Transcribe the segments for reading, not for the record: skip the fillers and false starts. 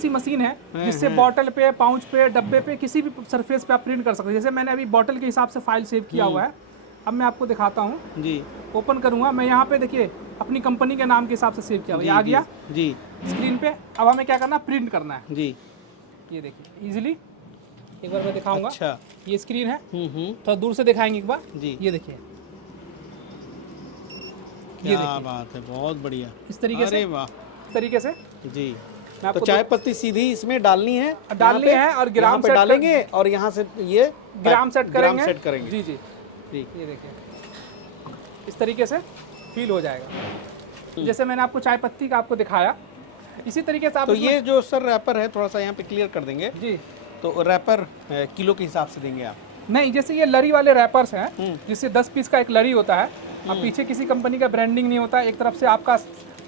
सी machine है जिससे bottle पे, पाउच पे, डब्बे पे, किसी भी सरफेस पे आप प्रिंट कर सकते हैं। जैसे मैंने अभी बॉटल के हिसाब से फाइल सेव किया हुआ है, अब मैं आपको दिखाता हूँ जी। ओपन करूंगा मैं, यहाँ पे देखिए अपनी कंपनी के नाम के हिसाब से सेव किया हुआ है, आ गया जी स्क्रीन पे। अब हमें क्या करना है, प्रिंट करना है। जी। ये देखिए इजीली, एक बार मैं दिखाऊंगा। अच्छा। ये स्क्रीन है, थोड़ा दूर से दिखाएंगे एक बार जी। ये देखिए, क्या बात है, बहुत बढ़िया। इस तरीके से, अरे वाह, इस तरीके से जी। मैं तो आपको चाय पत्ती सीधी इसमें डालनी है, डालनी है और ग्राम पे डालेंगे और यहाँ से ये ग्राम सेट करेंगे। सेट करेंगे। जी जी जी। ये देखिए इस तरीके से फील हो जाएगा। जैसे मैंने आपको चाय पत्ती का आपको दिखाया, इसी तरीके से आप तो ये जो सर रैपर है थोड़ा सा यहाँ पे क्लियर कर देंगे जी। तो रैपर किलो के हिसाब से देंगे आप? नहीं, जैसे ये लरी वाले रैपर्स हैं जिससे 10 पीस का एक लरी होता है, अब पीछे किसी कंपनी का ब्रांडिंग नहीं होता, एक तरफ से आपका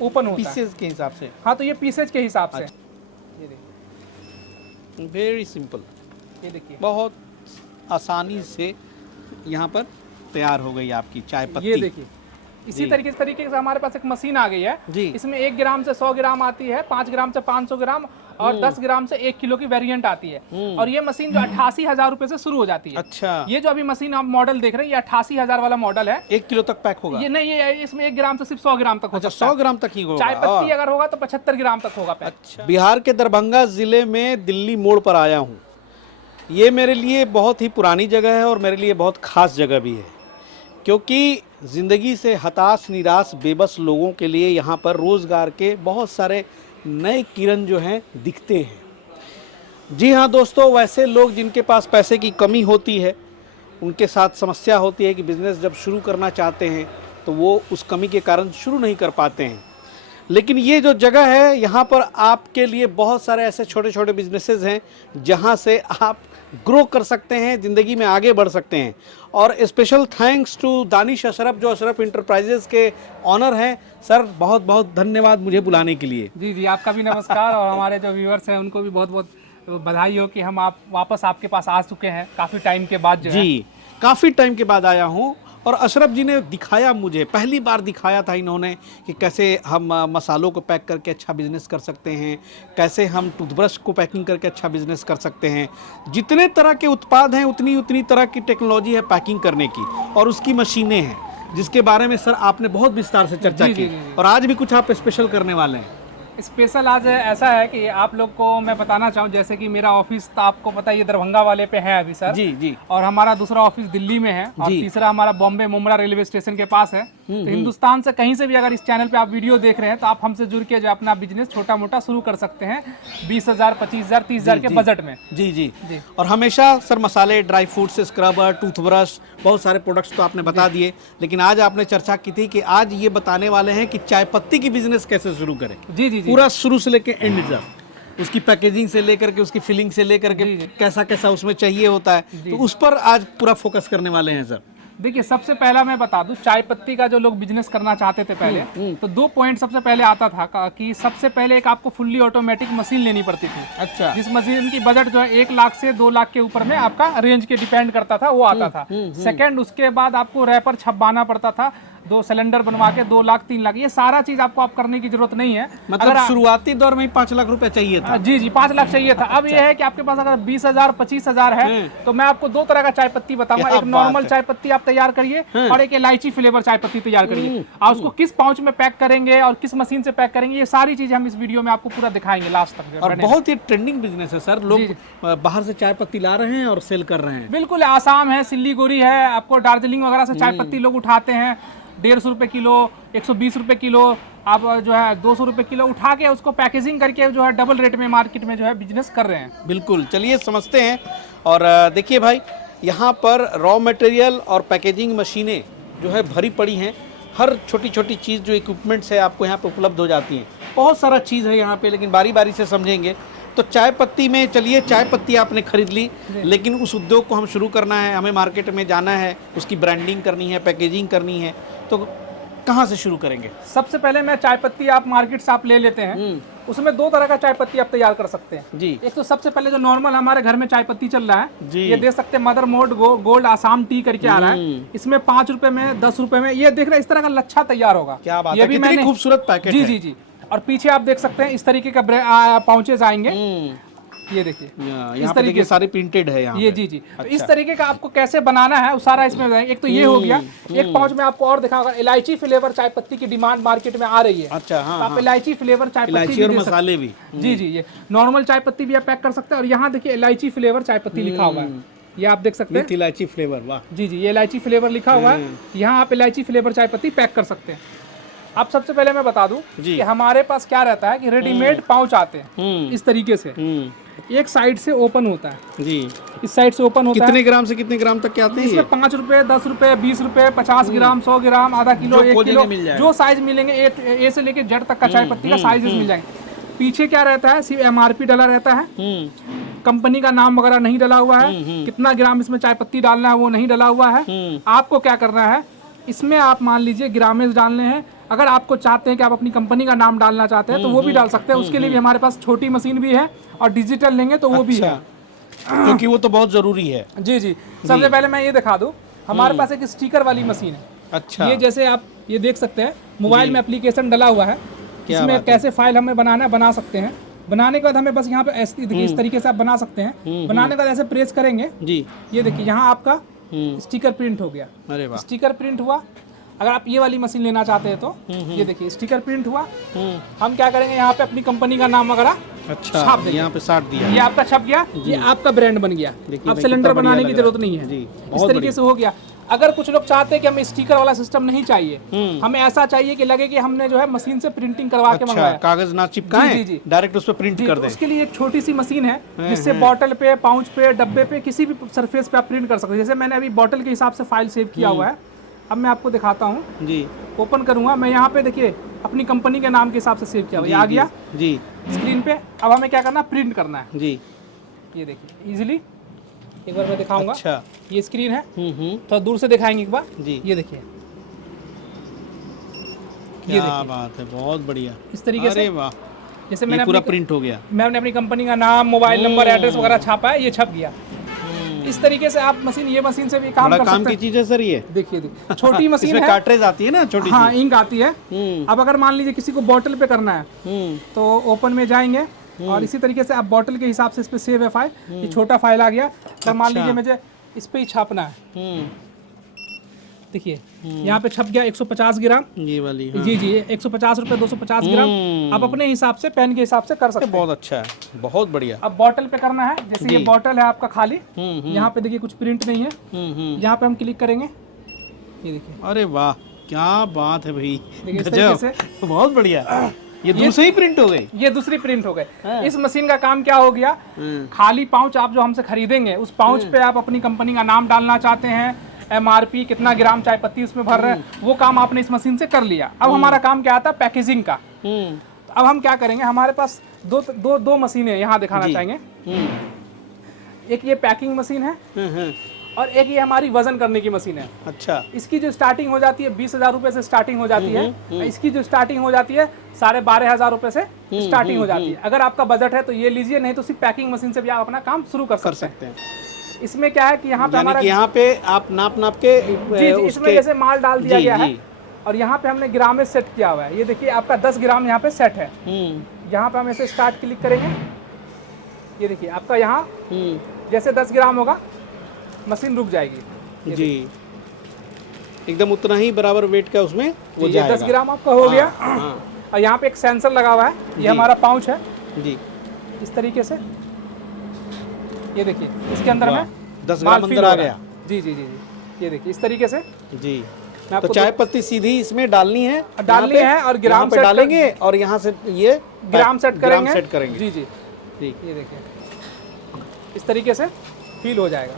ओपन होता है पीसेज के हिसाब से। हाँ, तो ये पीसेज के हिसाब से। ये देखिए, वेरी सिंपल, ये देखिए बहुत आसानी से यहाँ पर तैयार हो गई आपकी चाय पत्ती। ये देखिए इसी तरीके से हमारे पास एक मशीन आ गई है जी। इसमें 1 ग्राम से 100 ग्राम आती है, 5 ग्राम से 500 ग्राम और 10 ग्राम से 1 किलो की वेरिएंट आती है। और ये मशीन जो 88,000 रुपए से शुरू हो जाती है। अच्छा। ये जो अभी मशीन आप मॉडल देख रहे हैं, ये 88,000 वाला मॉडल है। 1 किलो तक पैक होगा? ये नहीं, ये इसमें 1 ग्राम से सिर्फ 100 ग्राम तक हो अच्छा, सकता है। 100 ग्राम तक ही होगा। चाय पत्ती अगर होगा तो 75 ग्राम तक होगा पैक। अच्छा। बिहार के दरभंगा जिले में दिल्ली मोड़ पर आया हूँ। ये मेरे लिए बहुत ही पुरानी जगह है और मेरे लिए बहुत खास जगह भी है, क्योंकि ज़िंदगी से हताश, निराश, बेबस लोगों के लिए यहाँ पर रोज़गार के बहुत सारे नए किरण जो हैं दिखते हैं। जी हाँ दोस्तों, वैसे लोग जिनके पास पैसे की कमी होती है, उनके साथ समस्या होती है कि बिज़नेस जब शुरू करना चाहते हैं तो वो उस कमी के कारण शुरू नहीं कर पाते हैं। लेकिन ये जो जगह है, यहाँ पर आपके लिए बहुत सारे ऐसे छोटे छोटे बिजनेसेस हैं जहाँ से आप ग्रो कर सकते हैं, ज़िंदगी में आगे बढ़ सकते हैं। और special thanks to Danish Ashraf, जो अशरफ इंटरप्राइजेज़ के ऑनर हैं। सर बहुत बहुत धन्यवाद मुझे बुलाने के लिए। जी जी, आपका भी नमस्कार और हमारे जो व्यूअर्स हैं उनको भी बहुत बहुत बधाई हो कि हम वापस आपके पास आ चुके हैं काफ़ी टाइम के बाद। जी, काफ़ी टाइम के बाद आया हूँ और अशरफ जी ने दिखाया मुझे, पहली बार दिखाया था इन्होंने कि कैसे हम मसालों को पैक करके अच्छा बिजनेस कर सकते हैं, कैसे हम टूथब्रश को पैकिंग करके अच्छा बिजनेस कर सकते हैं। जितने तरह के उत्पाद हैं उतनी तरह की टेक्नोलॉजी है पैकिंग करने की, और उसकी मशीनें हैं जिसके बारे में सर आपने बहुत विस्तार से चर्चा की। और आज भी कुछ आप स्पेशल करने वाले हैं। स्पेशल आज ऐसा है कि आप लोग को मैं बताना चाहूँ, जैसे कि मेरा ऑफिस तो आपको पता है ये दरभंगा वाले पे है अभी सर। जी जी। और हमारा दूसरा ऑफिस दिल्ली में है और तीसरा हमारा बॉम्बे मुंब्रा रेलवे स्टेशन के पास है। तो हिंदुस्तान से कहीं से भी अगर इस चैनल पे आप वीडियो देख रहे हैं तो आप हमसे जुड़ के जो अपना बिजनेस छोटा मोटा शुरू कर सकते हैं 20,000, 25,000, 30,000 के बजट में। जी जी जी। और हमेशा सर मसाले, ड्राई फ्रूट्स, स्क्रबर, टूथब्रश, बहुत सारे प्रोडक्ट्स तो आपने बता दिए, लेकिन आज आपने चर्चा की थी कि आज ये बताने वाले हैं कि चाय पत्ती की बिजनेस कैसे शुरू करें। जी जी, पूरा शुरू से लेके एंड तक, उसकी पैकेजिंग से लेकर के उसकी फिलिंग से लेकर के कैसा कैसा उसमें चाहिए होता है, तो उस पर आज पूरा फोकस करने वाले हैं सर। देखिए, सबसे पहला मैं बता दूं, चाय पत्ती का जो लोग बिजनेस करना चाहते थे पहले, तो 2 पॉइंट सबसे पहले आता था कि सबसे पहले एक आपको फुल्ली ऑटोमेटिक मशीन लेनी पड़ती थी। अच्छा। जिस मशीन की बजट जो है 1 लाख से 2 लाख के ऊपर में आपका रेंज के डिपेंड करता था, वो आता था। सेकंड, उसके बाद आपको रैपर छपवाना पड़ता था, 2 सिलेंडर बनवा के 2 लाख 3 लाख, ये सारा चीज आपको आप करने की जरूरत नहीं है। मतलब शुरुआती दौर में ही 5 लाख रुपए चाहिए था। जी जी, 5 लाख चाहिए था। अब ये है कि आपके पास अगर 20,000, 25,000 है तो मैं आपको 2 तरह का चाय पत्ती बताऊंगा। एक नॉर्मल चाय पत्ती आप तैयार करिए और एक इलायची फ्लेवर चाय पत्ती तैयार करिए। आप उसको किस पाउच में पैक करेंगे और किस मशीन से पैक करेंगे, ये सारी चीजें हम इस वीडियो में आपको पूरा दिखाएंगे लास्ट तक। और बहुत ही ट्रेंडिंग बिजनेस है सर, लोग बाहर से चाय पत्ती ला रहे हैं और सेल कर रहे हैं। बिल्कुल, आसाम है, सिल्लीगुड़ी है, आपको दार्जिलिंग वगैरह से चाय पत्ती लोग उठाते हैं 150 रुपए किलो, 120 रुपए किलो, आप जो है 200 रुपए किलो उठा के उसको पैकेजिंग करके जो है डबल रेट में मार्केट में जो है बिजनेस कर रहे हैं। बिल्कुल, चलिए समझते हैं। और देखिए भाई, यहाँ पर रॉ मटेरियल और पैकेजिंग मशीनें जो है भरी पड़ी हैं। हर छोटी छोटी चीज़ जो इक्विपमेंट्स है आपको यहाँ पे उपलब्ध हो जाती हैं। बहुत सारा चीज़ है यहाँ पे, लेकिन बारी बारी से समझेंगे। तो चाय पत्ती में चलिए, चाय पत्ती आपने खरीद ली, लेकिन उस उद्योग को हम शुरू करना है, हमें मार्केट में जाना है, उसकी ब्रांडिंग करनी है, पैकेजिंग करनी है, तो कहाँ से शुरू करेंगे? सबसे पहले मैं चाय पत्ती आप मार्केट से आप ले लेते हैं, उसमें 2 तरह का चाय पत्ती आप तैयार कर सकते हैं जी। एक तो सबसे पहले जो नॉर्मल हमारे घर में चाय पत्ती चल रहा है जी, ये देख सकते हैं mother mode gold Assam T करके आ रहा है। इसमें 5 रुपए में, 10 रुपए में, ये देख रहे हैं इस तरह का लच्छा तैयार होगा। क्या बात ये है, भी कितनी खूबसूरत पैकेट है। जी जी जी। और पीछे आप देख सकते हैं इस तरीके का पाउचेज आएंगे। ये देखिए इस तरीके सारे प्रिंटेड है यहाँ ये पे। जी जी। तो इस तरीके का आपको कैसे बनाना है वो सारा इसमें बताएंगे। एक तो ये हो गया, एक पाउच में आपको और दिखाऊंगा इलायची फ्लेवर चाय पत्ती की डिमांड मार्केट में आ रही है। अच्छा हाँ, तो आप इलायची फ्लेवर चाय पत्ती इलायची भी और दे मसाले भी। जी जी। ये नॉर्मल चाय पत्ती भी आप पैक कर सकते हैं और यहाँ देखिए इलायची फ्लेवर चाय पत्ती लिखा हुआ है, ये आप देख सकते हैं। इलायची फ्लेवर, वाह। जी जी, ये इलायची फ्लेवर लिखा हुआ है, यहाँ आप इलायची फ्लेवर चाय पत्ती पैक कर सकते हैं। अब सबसे पहले मैं बता दूं कि हमारे पास क्या रहता है कि रेडीमेड पाउच आते हैं इस तरीके से, एक साइड से ओपन होता है जी, इस साइड से ओपन होता है। कितने ग्राम से कितने ग्राम तक के आते हैं? इसमें 5 रुपए, 10 रुपए, 20 रुपए, 50 ग्राम, 100 ग्राम, आधा किलो, 1 किलो, जो साइज मिलेंगे ए से लेके जेड तक का चाय पत्ती का साइजेस मिल जाएंगे। पीछे क्या रहता है, सिर्फ MRP डला रहता है, कंपनी का नाम वगैरह नहीं डला हुआ है, कितना ग्राम इसमें चाय पत्ती डालना है वो नहीं डला हुआ है। आपको क्या करना है, इसमें आप मान लीजिए ग्रामेज डालने हैं। अगर आपको चाहते हैं कि आप अपनी कंपनी का नाम डालना चाहते हैं तो वो भी डाल सकते हैं, उसके लिए भी हमारे पास छोटी मशीन भी है और डिजिटल लेंगे तो वो भी है, क्योंकि वो तो बहुत जरूरी है। जी जी। सबसे पहले मैं ये दिखा दूं, हमारे पास एक स्टिकर वाली मशीन है। अच्छा, ये जैसे आप ये देख सकते हैं मोबाइल में एप्लीकेशन डला हुआ है, इसमें कैसे फाइल हमें बनाना है बना सकते हैं। बनाने के बाद हमें बस यहाँ पे ऐसे देखिए इस तरीके से आप बना सकते हैं। बनाने के बाद ऐसे प्रेस करेंगे जी, ये देखिए यहाँ आपका स्टिकर प्रिंट हो गया। अरे वाह, स्टिकर प्रिंट हुआ। अगर आप ये वाली मशीन लेना चाहते हैं तो ये देखिए स्टिकर प्रिंट हुआ। हम क्या करेंगे, यहाँ पे अपनी कंपनी का नाम वगैरह छाप देंगे, यहाँ पे साट दिया, ये आपका छप गया, ये आपका ब्रांड बन गया। अब सिलेंडर बनाने की जरूरत नहीं है, इस तरीके से हो गया। अगर कुछ लोग चाहते हैं कि हमें स्टिकर वाला सिस्टम नहीं चाहिए, हमें ऐसा चाहिए कि लगे कि हमने जो है मशीन से प्रिंटिंग करवा के मंगाया, कागज ना चिपकाएं, डायरेक्ट उस पे प्रिंट कर दें। उसके लिए एक छोटी सी मशीन है जिससे बॉटल पे, पाउच पे, डब्बे पे, किसी भी सरफेस पे आप प्रिंट कर सकते हैं। जैसे मैंने अभी बॉटल के हिसाब से फाइल सेव किया हुआ है, अब मैं आपको दिखाता हूँ जी। ओपन करूंगा मैं, यहाँ पे देखिए अपनी कंपनी के नाम के हिसाब से सेव किया हुआ, ये आ गया जी स्क्रीन पे। अब हमें क्या करना है, प्रिंट करना है जी। ये देखिए इजीली, एक बार मैं दिखाऊंगा। अच्छा, ये स्क्रीन है, थोड़ा दूर से दिखाएंगे एक बार जी। ये देखिए, क्या बात है, बहुत बढ़िया इस तरीके से। वाह, जैसे मैंने पूरा प्रिंट हो गया, मैंने अपनी कंपनी का नाम, मोबाइल नंबर, एड्रेस वगैरह छापा है, ये छप गया। इस तरीके से आप मशीन, ये मशीन से भी काम कर सकते हैं। काम की चीज है सर ये, देखिए छोटी मशीन है, कार्ट्रिज आती है ना छोटी, हाँ इंक आती है। अब अगर मान लीजिए किसी को बॉटल पे करना है तो ओपन में जाएंगे और इसी तरीके से आप बॉटल के हिसाब से इस पे सेव है फाइल, ये छोटा फाइल आ गया। तो मान लीजिए मुझे इस पे ही छापना है, देखिए यहाँ पे छप गया 150 ग्राम, ये वाली जी जी 150 रुपए, 250 ग्राम आप अपने हिसाब से पेन के हिसाब से कर सकते हैं। बहुत अच्छा है, बहुत बढ़िया। अब बॉटल पे करना है, जैसे ये बॉटल है आपका खाली, यहाँ पे देखिए कुछ प्रिंट नहीं है, यहाँ पे हम क्लिक करेंगे, ये देखिए। अरे वाह, क्या बात है भाई, गजब, बहुत बढ़िया। ये दूसरी प्रिंट हो गई, ये दूसरी प्रिंट हो गई। इस मशीन का काम क्या हो गया, खाली पाउच आप जो हमसे खरीदेंगे उस पाउच पे आप अपनी कंपनी का नाम डालना चाहते हैं, MRP, कितना ग्राम चाय पत्ती उसमें भर रहे हैं, वो काम आपने इस मशीन से कर लिया। अब हमारा काम क्या आता है, पैकेजिंग का। तो अब हम क्या करेंगे, हमारे पास दो मशीनें यहाँ दिखाना चाहेंगे। एक ये पैकिंग मशीन है और एक ये हमारी वजन करने की मशीन है। अच्छा, इसकी जो स्टार्टिंग हो जाती है 20,000 रुपए से स्टार्टिंग हो जाती है, इसकी जो स्टार्टिंग हो जाती है 12,500 रुपए से स्टार्टिंग हो जाती है। अगर आपका बजट है तो ये लीजिए, नहीं तो सिर्फ पैकिंग मशीन से भी आप अपना काम शुरू कर सकते हैं। इसमें क्या है कि यहाँ पे हमारा, यहाँ पे आप नाप के जी, इसमें जैसे माल डाल दिया गया है और यहाँ पे हमने ग्रामेज सेट किया हुआ है। ये देखिए आपका 10 ग्राम यहाँ पे सेट है। यहाँ पे हम ऐसे स्टार्ट क्लिक करेंगे, ये देखिए आपका यहाँ जैसे 10 ग्राम होगा मशीन रुक जाएगी जी, एकदम उतना ही बराबर वेट का उसमें वो जाएगा। 10 ग्राम आपका हो गया। और यहाँ पे एक सेंसर लगा हुआ है, ये हमारा पाउच है जी, इस तरीके से। ये देखिए इसके अंदर में 10 ग्राम अंदर आ गया जी जी जी जी। ये देखिए इस तरीके से जी। तो चाय पत्ती सीधी इसमें डालनी है और ग्राम सेट डालेंगे और यहाँ से ये ग्राम सेट करेंगे जी जी जी। ये देखिए इस तरीके से फील हो जाएगा,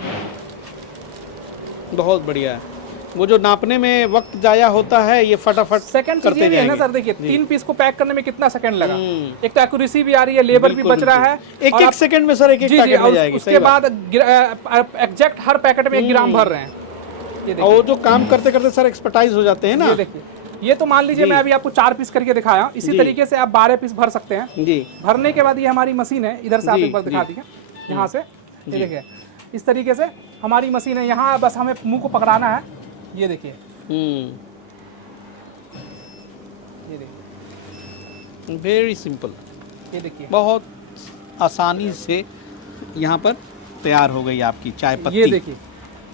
बहुत बढ़िया है। वो जो नापने में वक्त जाया होता है, ये फटाफट सेकंड करते जाएंगे ना सर। देखिए 3 पीस को पैक करने में कितना सेकंड लगा, एक तो एक्यूरेसी भी आ रही है, लेबर भी बच रहा है, एक सेकंड में सर एक पैकेट में जाएगी। उसके बाद एग्जैक्ट हर पैकेट में 1 ग्राम भर रहे हैं। ये देखिए, और जो काम करते करते सर एक्सपर्टाइज हो जाते हैं ना। ये देखिए, ये तो मान लीजिए मैं अभी आपको 4 पीस करके दिखाया, इसी तरीके से आप 12 पीस भर सकते हैं जी। भरने के बाद ये हमारी मशीन है, इधर से आप एक बार दिखा दीजिए, यहाँ से ये देखिए इस तरीके से हमारी मशीन है। यहाँ बस हमें मुंह को पकड़ाना है, ये देखिए, ये देखिए वेरी सिंपल, ये देखिए, बहुत आसानी से यहाँ पर तैयार हो गई आपकी चाय पत्ती। ये देखिए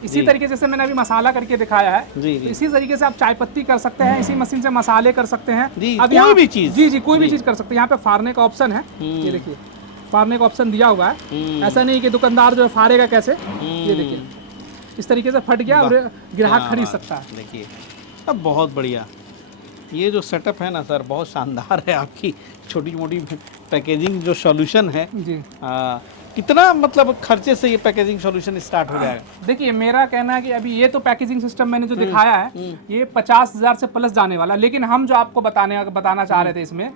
इसी तरीके से, जैसे मैंने अभी मसाला करके दिखाया है, जी तो जी इसी तरीके से आप चाय पत्ती कर सकते हैं, इसी मशीन से मसाले कर सकते हैं। जी, अब कोई यहाँ- भी चीज़। जी जी, कोई भी चीज़ कर सकते हैं। यहाँ पे फाड़ने का ऑप्शन है, ये देखिए फाड़ने का ऑप्शन दिया हुआ है। ऐसा नहीं कि दुकानदार जो है फाड़ेगा कैसे, ये देखिए इस तरीके से फट गया और ग्राहक खरीद सकता है। देखिए अब बहुत बढ़िया, ये जो सेटअप है ना सर, बहुत शानदार है। आपकी छोटी मोटी पैकेजिंग जो सॉल्यूशन है, जी कितना मतलब खर्चे से ये पैकेजिंग सॉल्यूशन स्टार्ट हो जाएगा? देखिए, मेरा कहना है कि अभी ये तो पैकेजिंग सिस्टम मैंने जो दिखाया है ये 50,000 से प्लस जाने वाला, लेकिन हम जो आपको बताना चाह रहे थे इसमें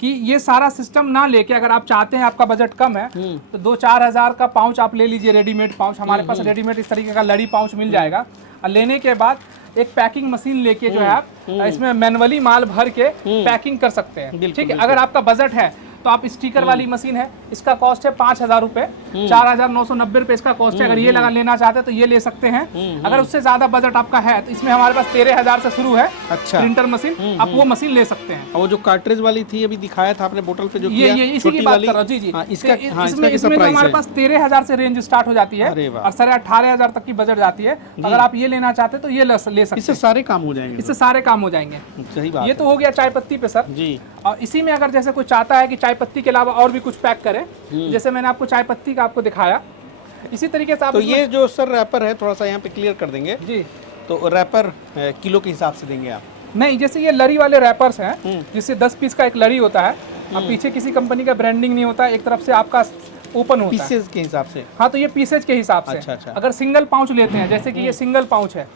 कि ये सारा सिस्टम ना लेके, अगर आप चाहते हैं आपका बजट कम है तो 2-4 हज़ार का पाउच आप ले लीजिए, रेडीमेड पाउच। हमारे पास रेडीमेड इस तरीके का लड़ी पाउच मिल जाएगा। और लेने के बाद एक पैकिंग मशीन लेके जो है आप इसमें मैनुअली माल भर के पैकिंग कर सकते हैं। ठीक है, अगर आपका बजट है तो आप स्टिकर वाली मशीन है, इसका कॉस्ट है 5,000 रुपए, 4,990 रुपए इसका कॉस्ट है। अगर ये लेना चाहते हैं तो ये ले सकते हैं। अगर उससे ज्यादा बजट आपका है तो इसमें हमारे पास 13,000 से शुरू है। अच्छा, प्रिंटर मशीन, आप वो मशीन ले सकते हैं। और वो जो कार्ट्रेज वाली थी अभी दिखाया था आपने बोतल पे जो ये इसी की बात कर रहा हूँ। जी जी, इसका इसमें जो हमारे पास 13,000 से रेंज स्टार्ट हो जाती है अरे वाह। और 18,500 तक की बजट जाती है। अगर आप ये लेना चाहते हैं तो ये ले सकते इससे हैं, सारे काम हो जाएंगे। इससे सारे काम हो जाएंगे। सही बात ये तो हो गया चाय पत्ती पे सर जी। और इसी में अगर जैसे कोई चाहता है कि चाय पत्ती के अलावा और भी कुछ पैक करें, जैसे मैंने आपको चाय पत्ती का आपको दिखाया, इसी तरीके से आप तो ये जो सर रैपर है थोड़ा सा यहाँ पे क्लियर कर देंगे। जी तो रैपर किलो के हिसाब से देंगे आप? नहीं, जैसे ये लड़ी वाले रैपर्स हैं जिससे 10 पीस का एक लड़ी होता है। अब पीछे किसी कंपनी का ब्रांडिंग नहीं होता, एक तरफ से आपका ओपन होता है पीसेज के हिसाब से? हाँ, तो ये पीसेज के हिसाब से। अच्छा। अगर सिंगल पाउच लेते हैं, जैसे कि ये सिंगल पाउच है,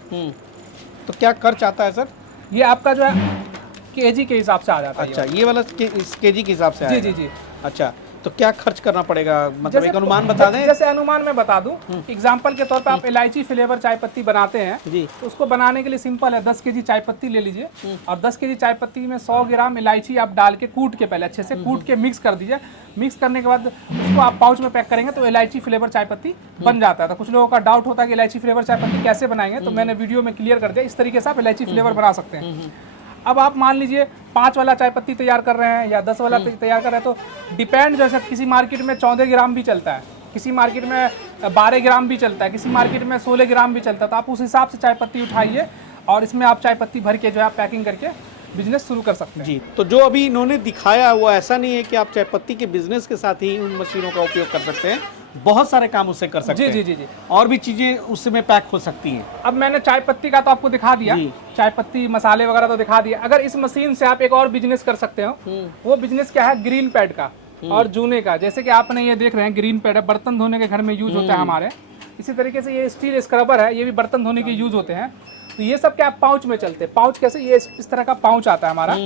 तो क्या खर्च आता है सर? ये आपका जो है केजी के हिसाब से आ जाता है। अच्छा, ये वाला केजी के हिसाब से जी आएगा? जी जी। अच्छा, तो क्या खर्च करना पड़ेगा, मतलब जैसे एक अनुमान बता दें? जैसे अनुमान मैं बता दूं, एग्जांपल के तौर पे आप इलायची फ्लेवर चाय पत्ती बनाते हैं जी। तो उसको बनाने के लिए सिंपल है, 10 केजी चाय पत्ती ले लीजिए और 10 केजी चाय पत्ती में 100 ग्राम इलायची आप डाल के कूट के, पहले अच्छे से कूट के मिक्स कर दीजिए। मिक्स करने के बाद उसको आप पाउच में पैक करेंगे तो इलायची फ्लेवर चाय पत्ती बन जाता है। तो कुछ लोगों का डाउट होता है कि इलायची फ्लेवर चाय पत्ती कैसे बनाएंगे, तो मैंने वीडियो में क्लियर कर दिया। इस तरीके से आप इलायची फ्लेवर बना सकते हैं। अब आप मान लीजिए 5 वाला चाय पत्ती तैयार कर रहे हैं या 10 वाला तैयार कर रहे हैं, तो डिपेंड, जैसे किसी मार्केट में 14 ग्राम भी चलता है, किसी मार्केट में 12 ग्राम भी चलता है, किसी मार्केट में 16 ग्राम भी चलता है। तो आप उस हिसाब से चाय पत्ती उठाइए और इसमें आप चाय पत्ती भर के जो है आप पैकिंग करके बिजनेस शुरू कर सकते हैं। जी, तो जो अभी इन्होंने दिखाया वो ऐसा नहीं है कि आप चाय पत्ती के बिजनेस के साथ ही उन मशीनों का उपयोग कर सकते हैं, बहुत सारे काम उससे कर सकते हैं। जी जी जी जी। और भी चीजें उसमें पैक हो सकती हैं। अब मैंने चाय पत्ती का तो आपको दिखा दिया, चाय पत्ती मसाले वगैरह तो दिखा दिया। अगर इस मशीन से आप एक और बिजनेस कर सकते हो, वो बिजनेस क्या है, ग्रीन पैड का और जूने का। जैसे कि आपने ये देख रहे हैं ग्रीन पैड है, बर्तन धोने के घर में यूज होता है हमारे। इसी तरीके से ये स्टील स्क्रबर है, ये भी बर्तन धोने के यूज होते हैं। तो ये सब क्या पाउच में चलते हैं। पाउच कैसे, ये इस तरह का पाउच आता है हमारा,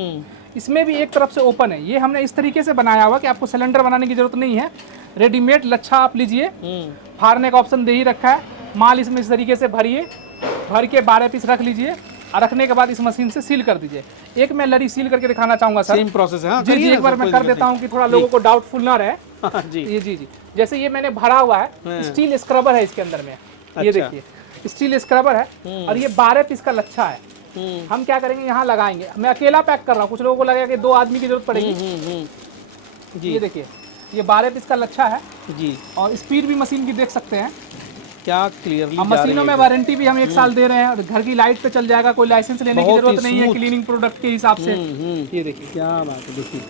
इसमें भी एक तरफ से ओपन है। ये हमने इस तरीके से बनाया हुआ कि आपको सिलेंडर बनाने की जरूरत नहीं है, रेडीमेड लच्छा आप लीजिए, फाड़ने का ऑप्शन दे ही रखा है। माल इसमें इस तरीके से भरिए, भर के 12 पीस रख लीजिए और रखने के बाद इस मशीन से सील कर दीजिए। एक मैं लड़ी सील करके दिखाना चाहूंगा सर। सेम प्रोसेस है। हाँ, जी जी, एक बार मैं कर देता हूँ कि थोड़ा लोगों को डाउटफुल ना रहे। जी जी जी जी, जैसे ये मैंने भरा हुआ है, स्टील स्क्रबर है इसके अंदर में, ये देखिए स्टील स्क्रबर है और ये 12 पीस का लच्छा है। हम क्या करेंगे, यहाँ लगाएंगे। मैं अकेला पैक कर रहा हूँ, कुछ लोगों को लगेगा कि 2 आदमी की जरूरत पड़ेगी। जी, ये देखिए ये 12 पीस का लच्छा है जी। और स्पीड भी मशीन की देख सकते हैं। क्या क्लियरली हम मशीनों में वारंटी भी हम 1 साल दे रहे हैं और घर की लाइट पे चल जाएगा, कोई लाइसेंस लेने की जरूरत नहीं है क्लीनिंग प्रोडक्ट के हिसाब से। ये देखिए, क्या बात है, देखिए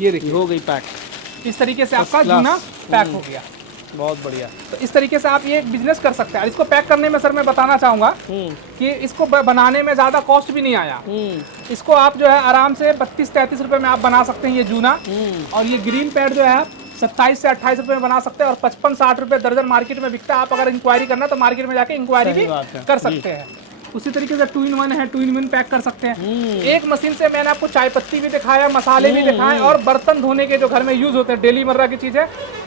ये देखिए हो गई पैक। इस तरीके से आपका जूना पैक हो गया। बहुत बढ़िया। तो इस तरीके से आप ये बिजनेस कर सकते हैं। और इसको पैक करने में सर मैं बताना चाहूँगा कि इसको बनाने में ज़्यादा कॉस्ट भी नहीं आया। इसको आप जो है आराम से 32-33 रुपये में आप बना सकते हैं ये जूना। और ये ग्रीन पैड जो है आप 27 से 28 रुपये में बना सकते हैं और 55-60 रुपये दर्जन मार्केट में बिकता है। आप अगर इंक्वायरी करना तो मार्केट में जाके इंक्वायरी भी कर सकते हैं। उसी तरीके से 2 in 1 है, 2 in 1 पैक कर सकते हैं। एक मशीन से मैंने आपको चाय पत्ती भी दिखाया, मसाले भी दिखाए और बर्तन धोने के जो घर में यूज होते हैं डेली मर्रा की चीजें,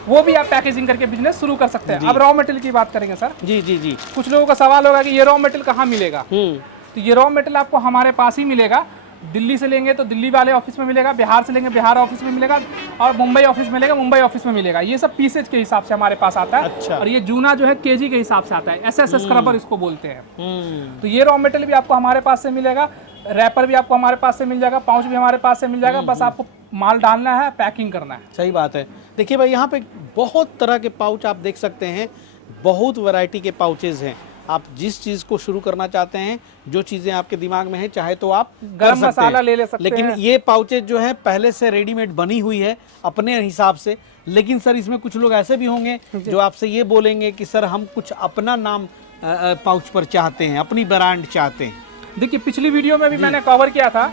वो भी आप पैकेजिंग करके बिजनेस शुरू कर सकते हैं। अब रॉ मटेरियल की बात करेंगे सर। जी जी जी। कुछ लोगों का सवाल होगा कि ये रॉ मटेरियल कहाँ मिलेगा। तो ये रॉ मटेरियल आपको हमारे पास ही मिलेगा। दिल्ली से लेंगे तो दिल्ली वाले ऑफिस में मिलेगा, बिहार से लेंगे बिहार ऑफिस में मिलेगा और मुंबई ऑफिस में लेंगे मुंबई ऑफिस में मिलेगा। ये सब पीसेज के हिसाब से हमारे पास आता है। अच्छा। और ये जूना जो है केजी के हिसाब से आता है, SS स्क्रबर इसको बोलते हैं। तो ये रॉ मटेरियल भी आपको हमारे पास से मिलेगा। रैपर भी आपको हमारे पास से मिल जाएगा, पाउच भी हमारे पास से मिल जाएगा, बस आपको माल डालना है, पैकिंग करना है। सही बात है। देखिए भाई यहाँ पे बहुत तरह के पाउच आप देख सकते हैं, बहुत वैरायटी के पाउचेज हैं। आप जिस चीज़ को शुरू करना चाहते हैं, जो चीज़ें आपके दिमाग में हैं, चाहे तो आप गरम मसाला ले सकते हैं। लेकिन ये पाउचेज जो है पहले से रेडीमेड बनी हुई है अपने हिसाब से। लेकिन सर इसमें कुछ लोग ऐसे भी होंगे जो आपसे ये बोलेंगे कि सर हम कुछ अपना नाम पाउच पर चाहते हैं, अपनी ब्रांड चाहते हैं। देखिए पिछली वीडियो में भी मैंने कवर किया था,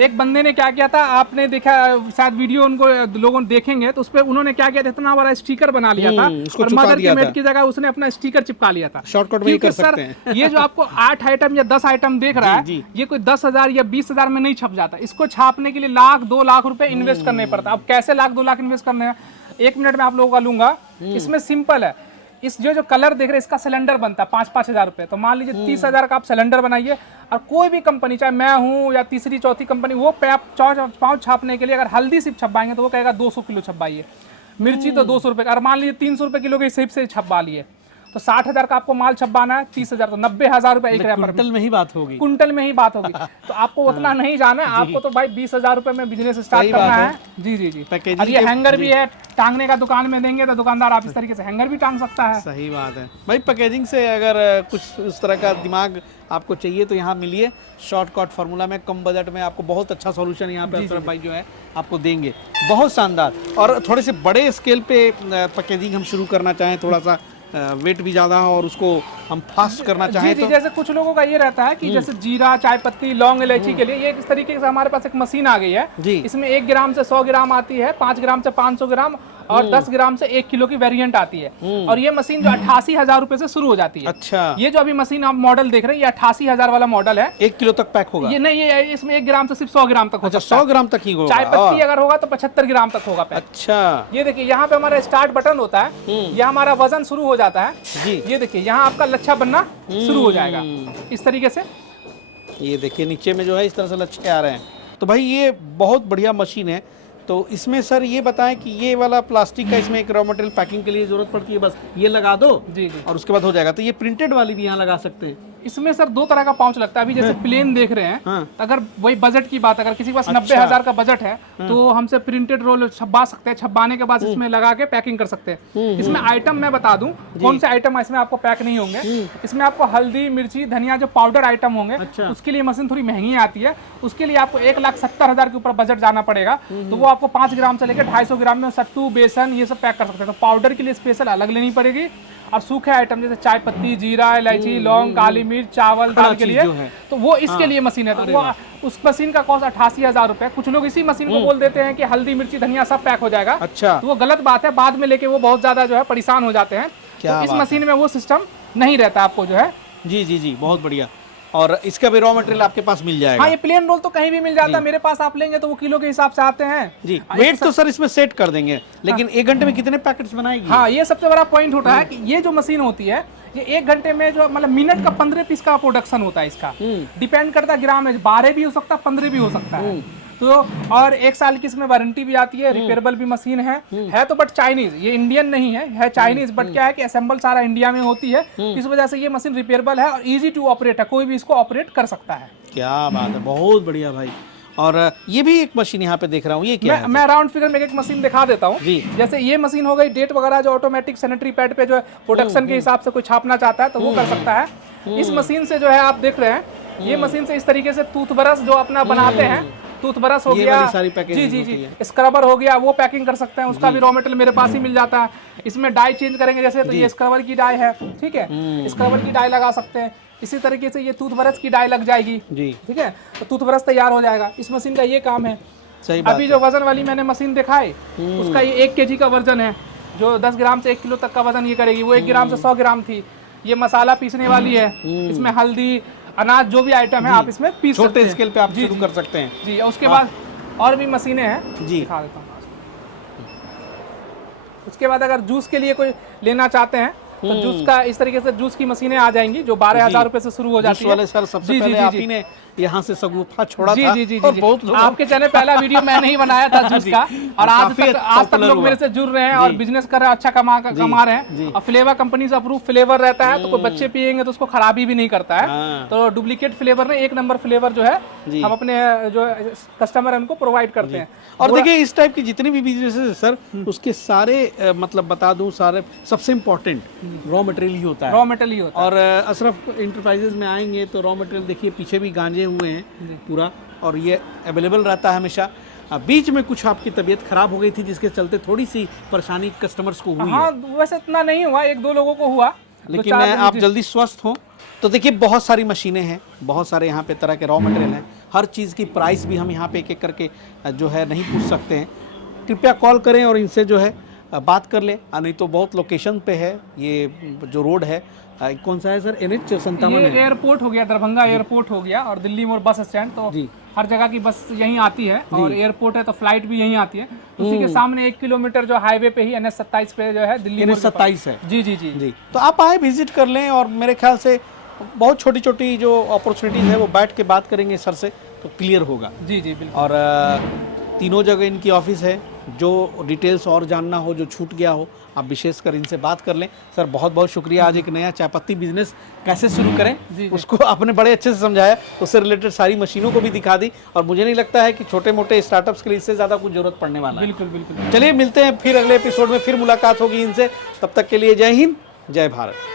एक बंदे ने क्या किया था, आपने देखा शायद वीडियो, उनको लोगों देखेंगे तो उस पर उन्होंने क्या किया था, इतना बड़ा स्टिकर बना लिया था और मदर के मेड की जगह उसने अपना स्टिकर चिपका लिया था। शॉर्टकट में कर सकते हैं। ये जो आपको 8 आइटम या 10 आइटम देख रहा है, ये कोई 10,000 या 20,000 में नहीं छप जाता। इसको छापने के लिए 1-2 लाख रुपए इन्वेस्ट करने पड़ता है। अब कैसे 1-2 लाख इन्वेस्ट करने हैं, 1 मिनट में आप लोगों का लूंगा। इसमें सिंपल है, इस जो कलर देख रहे हैं इसका सिलेंडर बनता है 5-5 हज़ार रुपये। तो मान लीजिए 30,000 का आप सिलेंडर बनाइए, और कोई भी कंपनी, चाहे मैं हूँ या तीसरी चौथी कंपनी, वो पाउच छापने के लिए अगर हल्दी सिर्फ छपवाएंगे तो वो कहेगा 200 किलो छपवाइए, मिर्ची तो 200 रुपये का, और मान लीजिए 300 रुपये किलो के हिसाब से छपवा लिए, तो 60,000 का आपको माल छपवाना है, 30,000 तो 90,000 रुपये एक रैपर। कुंटल में ही बात होगी, कुंटल में ही बात होगी। तो आपको उतना नहीं जाना है, आपको तो भाई 20,000 रुपये में बिजनेस स्टार्ट करना है। जी जी जी। और ये हैंगर भी है, टांगने का दुकान में देंगे तो दुकानदार आप इस तरीके से हैंगर भी टांग सकता है। सही बात है भाई। पैकेजिंग से अगर कुछ उस तरह का दिमाग आपको चाहिए तो यहाँ मिलिए, शॉर्टकट फार्मूला में कम बजट में आपको बहुत अच्छा सॉल्यूशन यहाँ पे अशरफ भाई जो है आपको देंगे, बहुत शानदार। और थोड़े से बड़े स्केल पे पैकेजिंग हम शुरू करना चाहें, थोड़ा सा वेट भी ज़्यादा है और उसको हम फास्ट करना चाहें जी, तो जैसे कुछ लोगों का ये रहता है कि जैसे जीरा, चाय पत्ती, लौंग, इलायची के लिए ये इस तरीके से हमारे पास एक मशीन आ गई है जी। इसमें 1 ग्राम से 100 ग्राम आती है, 5 ग्राम से 500 ग्राम और 10 ग्राम से 1 किलो की वेरिएंट आती है। और ये मशीन जो 88,000 रुपए से शुरू हो जाती है। अच्छा, ये जो अभी मशीन आप मॉडल देख रहे हैं, ये 88,000 वाला मॉडल है। 1 किलो तक पैक होगा? ये नहीं, ये इसमें 1 ग्राम से सिर्फ 100 ग्राम तक हो सकता है। 100 ग्राम तक ही होगा। चाय पत्ती अगर होगा तो 75 ग्राम तक होगा पैक। अच्छा, ये देखिए यहाँ पे हमारा स्टार्ट बटन होता है, ये हमारा वजन शुरू हो जाता है जी। ये देखिए यहाँ आपका लच्छा बनना शुरू हो जाएगा इस तरीके से। ये देखिए नीचे में जो है इस तरह से लच्छे आ रहे हैं। तो भाई ये बहुत बढ़िया मशीन है। तो इसमें सर ये बताएं कि ये वाला प्लास्टिक का, इसमें एक रॉ मटेरियल पैकिंग के लिए जरूरत पड़ती है, बस ये लगा दो जी जी और उसके बाद हो जाएगा। तो ये प्रिंटेड वाली भी यहाँ लगा सकते हैं? इसमें सर 2 तरह का पाउच लगता है। अभी जैसे प्लेन देख रहे हैं, हाँ। तो अगर वही बजट की बात, अगर किसी के पास 90,000 का बजट है तो हमसे प्रिंटेड रोल छपवा सकते हैं। छपवाने के बाद इसमें लगा के पैकिंग कर सकते हैं। इसमें आइटम मैं बता दूं कौन से आइटम इसमें आपको पैक नहीं होंगे। इसमें आपको हल्दी, मिर्ची, धनिया जो पाउडर आइटम होंगे, उसके लिए मशीन थोड़ी महंगी आती है। उसके लिए आपको 1,70,000 के ऊपर बजट जाना पड़ेगा। तो वो आपको 5 ग्राम से लेकर 250 ग्राम में सट्टू, बेसन ये सब पैक कर सकते हैं। तो पाउडर के लिए स्पेशल अलग लेनी पड़ेगी। और सूखे आइटम जैसे चाय पत्ती, जीरा, इलायची, लौंग, काली मिर्च, चावल, दाल के लिए तो वो इसके लिए मशीन है। तो वो उस मशीन का कॉस्ट 88,000 रुपए। कुछ लोग इसी मशीन को बोल देते हैं कि हल्दी, मिर्ची, धनिया सब पैक हो जाएगा। अच्छा, तो वो गलत बात है। बाद में लेके वो बहुत ज्यादा जो है परेशान हो जाते हैं। तो इस मशीन में वो सिस्टम नहीं रहता आपको जो है। जी जी जी, बहुत बढ़िया। और इसका भी रॉ मटेरियल आपके पास मिल जाएगा? हाँ, ये प्लेन रोल तो कहीं भी मिल जाता है। मेरे पास आप लेंगे तो वो किलो के हिसाब से आते हैं जी। वेट तो सर इसमें सेट कर देंगे, लेकिन 1 घंटे में कितने पैकेट्स बनाएगी? हाँ, ये सबसे बड़ा पॉइंट होता है कि ये जो मशीन होती है, ये 1 घंटे में जो मतलब मिनट का 15 पीस का प्रोडक्शन होता है इसका। डिपेंड करता है ग्राम में, 12 भी हो सकता है, 15 भी हो सकता है। तो और 1 साल की इसमें वारंटी भी आती है। रिपेयरेबल भी मशीन है तो बट चाइनीज, ये इंडियन नहीं है चाइनीज। बट क्या है कि असेंबल सारा इंडिया में होती है, इस वजह से ये मशीन रिपेयरेबल है और इजी टू ऑपरेट है, कोई भी इसको ऑपरेट कर सकता है। क्या बात है, बहुत बढ़िया भाई। और ये भी एक मशीन यहाँ पे देख रहा हूँ, ये क्या है? मैं राउंड फिगर में एक मशीन दिखा देता हूँ। जैसे ये मशीन हो गई, डेट वगैरह जो ऑटोमेटिक सैनिटरी पैड पे जो है प्रोडक्शन के हिसाब से कोई छापना चाहता है तो वो कर सकता है। इस मशीन से जो है आप देख रहे हैं, ये मशीन से इस तरीके से टूथब्रश जो अपना बनाते हैं, टूथब्रश हो गया, जी जी जी, स्क्रबर हो गया, वो पैकिंग कर सकते हैं। उसका भी रॉ मटेरियल मेरे पास ही मिल जाता है। इसमें डाई चेंज करेंगे जैसे, तो ये स्क्रबर की डाई है, ठीक है, स्क्रबर की डाई लगा सकते हैं। इसी तरीके से ये टूथब्रश की डाई लग जाएगी जी, ठीक है, तो टूथब्रश तैयार हो जाएगा। इस मशीन का ये काम है। सही बात। अभी जो वजन वाली मैंने मशीन दिखाई, उसका ये 1 kg का वजन है, जो 10 ग्राम से 1 किलो तक का वजन ये करेगी। वो 1 ग्राम से 100 ग्राम थी। ये मसाला पीसने वाली है, इसमें हल्दी, अनाज जो भी आइटम है आप इसमें पीस सकते हैं। छोटे स्केल पे आप शुरू कर सकते हैं जी। उसके बाद और भी मशीनें हैं जी, दिखा देता हूँ। उसके बाद अगर जूस के लिए कोई लेना चाहते हैं तो जूस का इस तरीके से जूस की मशीनें आ जाएंगी जो 12,000 रुपए से शुरू हो जाती जूस है। वाले सर सबसे पहले आप ही ने यहाँ से सगुफा छोड़ा जी था जी जी और जी बहुत लोग आपके चैनल पहला वीडियो मैंने ही बनाया था जूस का, और आज तक लोग मेरे से जुड़ रहे हैं और बिजनेस कर रहे हैं, अच्छा कमा रहे हैं। और फ्लेवर कंपनी से अप्रूव फ्लेवर रहता है, तो कोई बच्चे पियेंगे तो उसको खराबी भी नहीं करता है। तो डुप्लीकेट फ्लेवर में 1 नंबर फ्लेवर जो है हम अपने जो कस्टमर है उनको प्रोवाइड करते हैं। और देखिए इस टाइप की जितनी भी बिजनेस है सर, उसके सारे मतलब बता दूं, सारे सबसे इम्पोर्टेंट रॉ मटेरियल ही होता है। रॉ मटेरियल ही होता है। और अशरफ इंटरप्राइजेज में आएंगे तो रॉ मटेरियल देखिए पीछे भी गांजे हुए हैं पूरा, और ये अवेलेबल रहता है हमेशा। बीच में कुछ आपकी तबीयत खराब हो गई थी जिसके चलते थोड़ी सी परेशानी कस्टमर्स को हुई हाँ, है। वैसे इतना नहीं हुआ, 1-2 लोगों को हुआ, लेकिन आप जल्दी स्वस्थ हो। तो देखिए बहुत सारी मशीनें हैं, बहुत सारे यहाँ पे तरह के रॉ मटेरियल हैं, हर चीज़ की प्राइस भी हम यहाँ पे एक एक करके जो है नहीं पूछ सकते हैं। कृपया कॉल करें और इनसे जो है बात कर लें, नहीं तो बहुत लोकेशन पे है ये जो रोड है। कौन सा है सर? NH 57 ये है। एयरपोर्ट हो गया, दरभंगा एयरपोर्ट हो गया, और दिल्ली मोड़ बस स्टैंड, तो हर जगह की बस यहीं आती है, और एयरपोर्ट है तो फ्लाइट भी यहीं आती है। उसी के सामने 1 किलोमीटर जो हाईवे पे ही NH 27 पे जो है दिल्ली NH 27 है। जी जी जी जी, तो आप आए विजिट कर लें, और मेरे ख्याल से बहुत छोटी छोटी जो अपॉर्चुनिटीज़ है वो बैठ के बात करेंगे सर से तो क्लियर होगा। जी जी बिल्कुल। और तीनों जगह इनकी ऑफिस है, जो डिटेल्स और जानना हो, जो छूट गया हो, आप विशेषकर इनसे बात कर लें। सर बहुत बहुत शुक्रिया, आज एक नया चाय पत्ती बिजनेस कैसे शुरू करें उसको आपने बड़े अच्छे से समझाया, उससे रिलेटेड सारी मशीनों को भी दिखा दी, और मुझे नहीं लगता है कि छोटे मोटे स्टार्टअप्स के लिए इससे ज़्यादा कुछ जरूरत पड़ने वाला है। बिल्कुल बिल्कुल। चलिए मिलते हैं फिर अगले एपिसोड में, फिर मुलाकात होगी इनसे। तब तक के लिए जय हिंद, जय भारत।